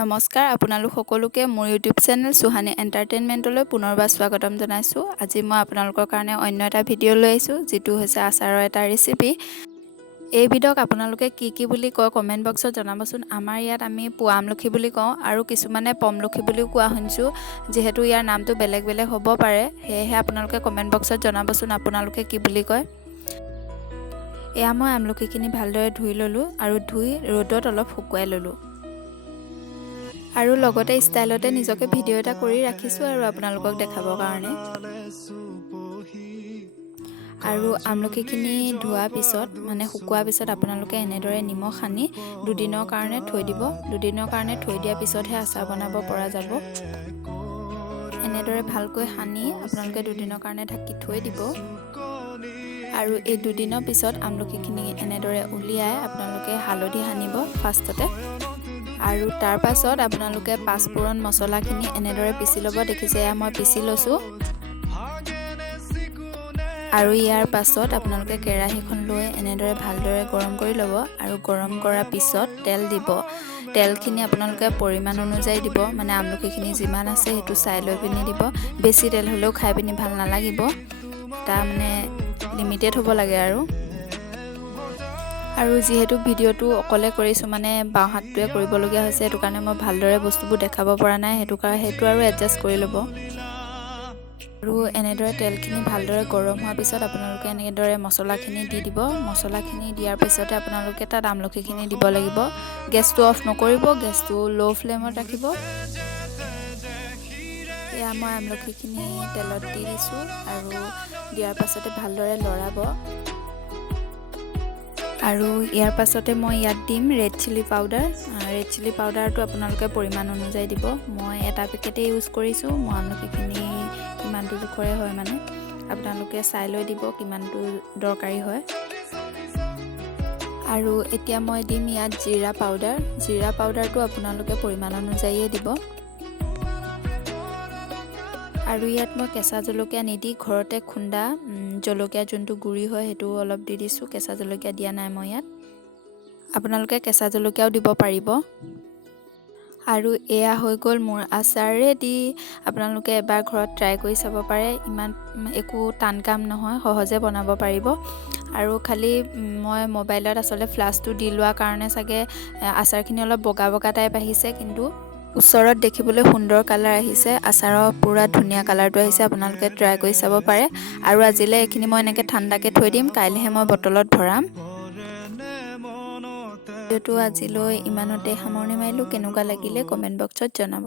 নমস্কাৰ আপোনালোক সকলোকে মোৰ ইউটিউব চেনেল সুহানী এণ্টাৰটেইনমেণ্টলৈ পুনৰবাৰ স্বাগতম জনাইছোঁ। আজি মই আপোনালোকৰ কাৰণে অন্য এটা ভিডিঅ' লৈ আহিছোঁ, যিটো হৈছে আচাৰৰ এটা ৰেচিপি। এই ভিডিঅ'ক আপোনালোকে কি বুলি কয় কমেণ্ট বক্সত জনাবচোন। আমাৰ ইয়াত আমি পোৱা আমলখি বুলি কওঁ আৰু কিছুমানে পমলখি বুলিও কোৱা শুনিছোঁ। যিহেতু ইয়াৰ নামটো বেলেগ বেলেগ হ'ব পাৰে, সেয়েহে আপোনালোকে কমেণ্ট বক্সত জনাবচোন আপোনালোকে কি বুলি কয়। এয়া মই আমলখিখিনি ভালদৰে ধুই ল'লোঁ আৰু ধুই ৰ'দত অলপ শুকুৱাই ল'লোঁ। আৰু লগতে ষ্টাইলতে নিজকে ভিডিঅ' এটা কৰি ৰাখিছোঁ আৰু আপোনালোকক দেখাবৰ কাৰণে। আৰু আমলখিখিনি ধোৱাৰ পিছত শুকোৱাৰ পিছত আপোনালোকে এনেদৰে নিমখ সানি দুদিনৰ কাৰণে থৈ দিব। দুদিনৰ কাৰণে থৈ দিয়াৰ পিছতহে আচাৰ বনাব পৰা যাব। এনেদৰে ভালকৈ সানি আপোনালোকে দুদিনৰ কাৰণে ঢাকি থৈ দিব। আৰু এই দুদিনৰ পিছত আমলখিখিনি এনেদৰে উলিয়াই আপোনালোকে হালধি সানিব ফাৰ্ষ্টতে। আৰু তাৰ পাছত আপোনালোকে পাঁচফোৰণ মছলাখিনি এনেদৰে পিচি ল'ব। দেখিছে এয়া মই পিচি লৈছোঁ। আৰু ইয়াৰ পাছত আপোনালোকে কেৰাহীখন লৈ এনেদৰে ভালদৰে গৰম কৰি ল'ব। আৰু গৰম কৰাৰ পিছত তেল দিব। তেলখিনি আপোনালোকে পৰিমাণ অনুযায়ী দিব, আমলখিখিনি যিমান আছে সেইটো চাই লৈ পিনি দিব। বেছি তেল হ'লেও খাই পিনি ভাল নালাগিব, তাৰ লিমিটেড হ'ব লাগে আৰু যিহেতু ভিডিঅ'টো অকলে কৰিছোঁ, বাওঁ হাতটোৱে কৰিবলগীয়া হৈছে, সেইটো কাৰণে মই ভালদৰে বস্তুবোৰ দেখাব পৰা নাই। সেইটো আৰু এডজাষ্ট কৰি ল'ব। আৰু এনেদৰে তেলখিনি ভালদৰে গৰম হোৱাৰ পিছত আপোনালোকে এনেদৰে মছলাখিনি দি দিব। মছলাখিনি দিয়াৰ পিছতে আপোনালোকে তাত আমলখিখিনি দিব লাগিব। গেছটো অফ নকৰিব, গেছটো ল' ফ্লেমত ৰাখিব। এয়া মই আমলখিখিনি তেলত দি দিছোঁ আৰু দিয়াৰ পাছতে ভালদৰে লৰাব। আৰু ইয়াৰ পাছতে মই ইয়াত দিম red chilli powder. Red chilli পাউডাৰটো আপোনালোকে পৰিমাণ অনুযায়ী দিব। মই এটা পেকেটেই ইউজ কৰিছোঁ। মই আমলখিখিনি কিমানটো জোখৰে হয় আপোনালোকে চাই লৈ দিব কিমানটো দৰকাৰী হয়। আৰু এতিয়া মই দিম ইয়াত জিৰা পাউডাৰ। জিৰা পাউডাৰটো আপোনালোকে পৰিমাণ অনুযায়ীয়ে দিব। আৰু ইয়াত মই কেঁচা জলকীয়া নিদি ঘৰতে খুন্দা জলকীয়া যোনটো গুড়ি হয় সেইটো অলপ দি দিছোঁ। কেঁচা জলকীয়া দিয়া নাই মই ইয়াত। আপোনালোকে কেঁচা জলকীয়াও দিব পাৰিব। আৰু এয়া হৈ গ'ল মোৰ আচাৰ ৰেডি। আপোনালোকে এবাৰ ঘৰত ট্ৰাই কৰি চাব পাৰে। ইমান একো টান কাম নহয়, সহজে বনাব পাৰিব। আৰু খালি মই মোবাইলত আচলতে ফ্লাছটো দি লোৱাৰ কাৰণে চাগে আচাৰখিনি অলপ বগা বগা টাইপ আহিছে, কিন্তু ওচৰত দেখিবলৈ সুন্দৰ কালাৰ আহিছে। আচাৰৰ পুৰা ধুনীয়া কালাৰটো আহিছে। আপোনালোকে ট্ৰাই কৰি চাব পাৰে। আৰু আজিলৈ এইখিনি মই এনেকৈ ঠাণ্ডাকৈ থৈ দিম, কাইলৈহে মই বটলত ভৰাম। ভিডিঅ'টো আজিলৈ ইমানতে সামৰণি মাৰিলোঁ। কেনেকুৱা লাগিলে কমেণ্ট বক্সত জনাব।